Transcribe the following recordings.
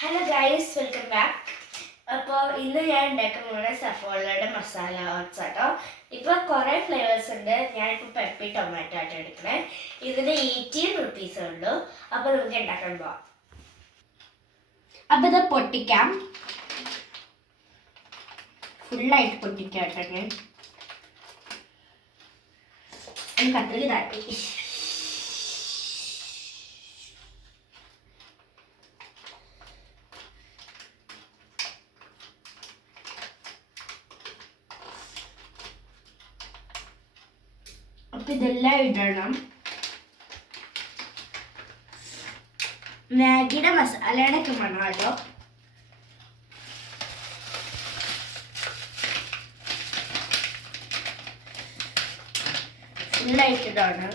Hello guys, welcome back. അപ്പോൾ ഇന്ന് ഞാൻ ഉണ്ടാക്കാൻ പോകുന്ന സഫോളയുടെ മസാല ഓട്സ് ആട്ടോ. ഇപ്പോൾ കുറേ ഫ്ലേവേഴ്സ് ഉണ്ട്. ഞാനിപ്പോൾ പെപ്പി ടൊമാറ്റോ ആയിട്ട് എടുക്കണേ. ഇതിന് 18 റുപ്പീസേ ഉള്ളൂ. അപ്പോൾ നമുക്ക് ഉണ്ടാക്കാൻ പോവാം. അപ്പോൾ ഇത് പൊട്ടിക്കാം. ഫുള്ളായിട്ട് പൊട്ടിക്കാം കേട്ടോ. ഞാൻ കത്തിരി താട്ടി. അപ്പം ഇതെല്ലാം ഇടണം. മാഗിയുടെ മസാലയുടെ ഒക്കെ വേണം കേട്ടോ. ഫുള്ളായിട്ടിടാണ്.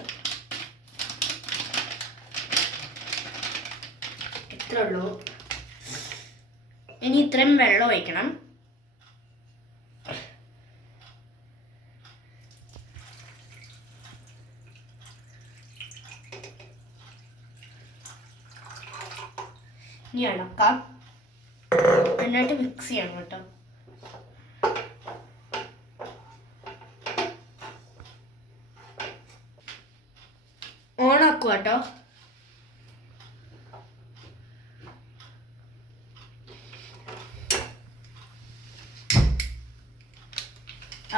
ഇത്രേ ഉള്ളൂ. ഇനി ഇത്രയും വെള്ളം ഒഴിക്കണം. ഇനി ഇളക്കാം. നന്നായിട്ട് മിക്സ് ചെയ്യണം കേട്ടോ. ഓണാക്കുക കേട്ടോ.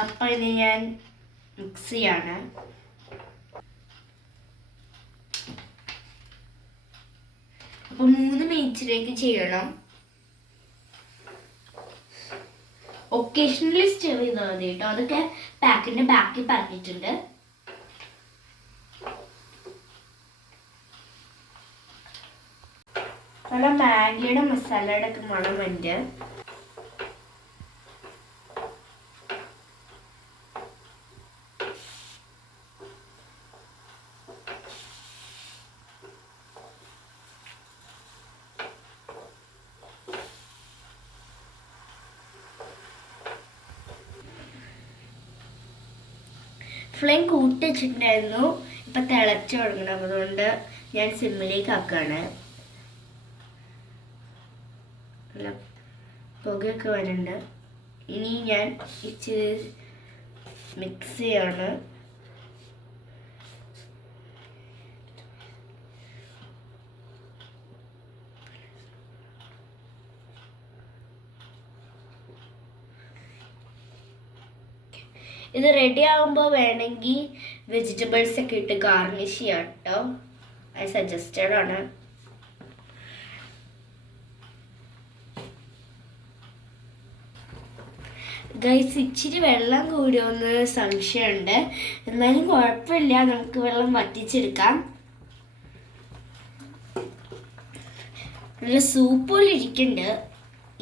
അപ്പം ഇനി ഞാൻ മിക്സ് ചെയ്യാണ്. അപ്പോൾ 3 മിനിറ്റിലേക്ക് ചെയ്യണം. ഒക്കേഷണലി സ്റ്റർ ചെയ്താൽ മതി കേട്ടോ. അതൊക്കെ പാക്കിൻ്റെ ബാക്കിൽ പറഞ്ഞിട്ടുണ്ട്. നല്ല മാഗിയുടെ മസാലയുടെ ഒക്കെ മണം ഉണ്ട്. ഫ്ലെയിം കൂട്ടി വെച്ചിട്ടുണ്ടായിരുന്നു. ഇപ്പം തിളച്ച് തുടങ്ങണം. അതുകൊണ്ട് ഞാൻ സിമ്മിലേക്ക് ആക്കുകയാണ്. നല്ല പുകയൊക്കെ വരുന്നുണ്ട്. ഇനി ഞാൻ ഇച്ചിരി മിക്സ് ചെയ്യാണ്. ഇത് റെഡി ആകുമ്പോൾ വേണമെങ്കിൽ വെജിറ്റബിൾസ് ഒക്കെ ഇട്ട് ഗാർണിഷ് ചെയ്യാം കേട്ടോ. അത് സജസ്റ്റഡ് ആണ്. ഗൈസ്, ഇച്ചിരി വെള്ളം കൂടിയോന്ന് സംശയമുണ്ട്. എന്നാലും കുഴപ്പമില്ല, നമുക്ക് വെള്ളം വറ്റിച്ചെടുക്കാം. നല്ല സൂപ്പ് പോലെ ഇരിക്കുന്നുണ്ട്.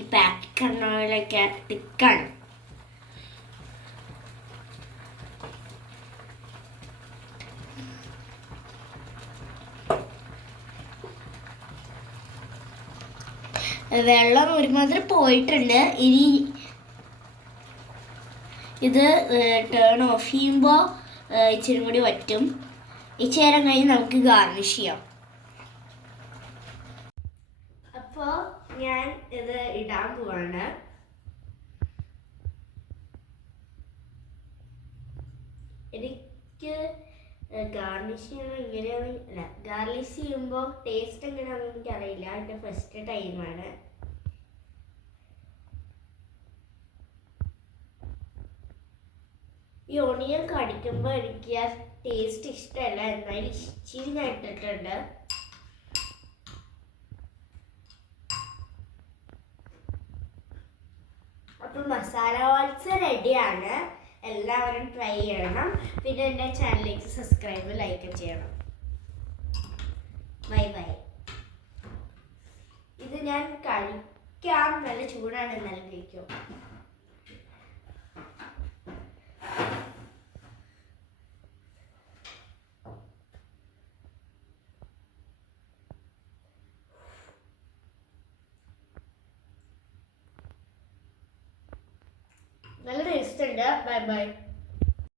ഈ പാക്കറ്റ് കണ്ണോലൊക്കെ തിക്കാണ്. വെള്ളം ഒരുമാതിരി പോയിട്ടുണ്ട്. ഇനി ഇത് ടേൺ ഓഫ് ചെയ്യുമ്പോൾ ഇച്ചിരി കൂടി വറ്റും. ഇച്ചിരി നേരം കഴിഞ്ഞ് നമുക്ക് ഗാർണിഷ് ചെയ്യാം. അപ്പോൾ ഞാൻ ഇത് ഇടാൻ പോവാണ്. എനിക്ക് ഗാർണിഷ് ചെയ്യുമ്പോൾ ഇങ്ങനെയാണ്, അല്ല, ഗാർണിഷ് ചെയ്യുമ്പോൾ ടേസ്റ്റ് എങ്ങനെയാണെന്ന് എനിക്കറിയില്ല. എൻ്റെ ഫസ്റ്റ് ടൈമാണ്. ഈ ഓണിയൻ കടിക്കുമ്പോൾ എനിക്ക് ആ ടേസ്റ്റ് ഇഷ്ടമല്ല. എന്നാലും ഇച്ചിരി ഞാൻ ഇട്ടിട്ടുണ്ട്. അപ്പം മസാല ഓട്സ് റെഡിയാണ്. എല്ലാവരും ട്രൈ ചെയ്യണം. പിന്നെ എൻ്റെ ചാനലിലേക്ക് സബ്സ്ക്രൈബ് ലൈക്ക് ചെയ്യണം. Bye bye. ഇത് ഞാൻ കഴിക്കാം. നല്ല ചൂടാണ്. എന്നാലും കഴിക്കും. നല്ല ടേസ്റ്റ് ഉണ്ട്. Bye bye.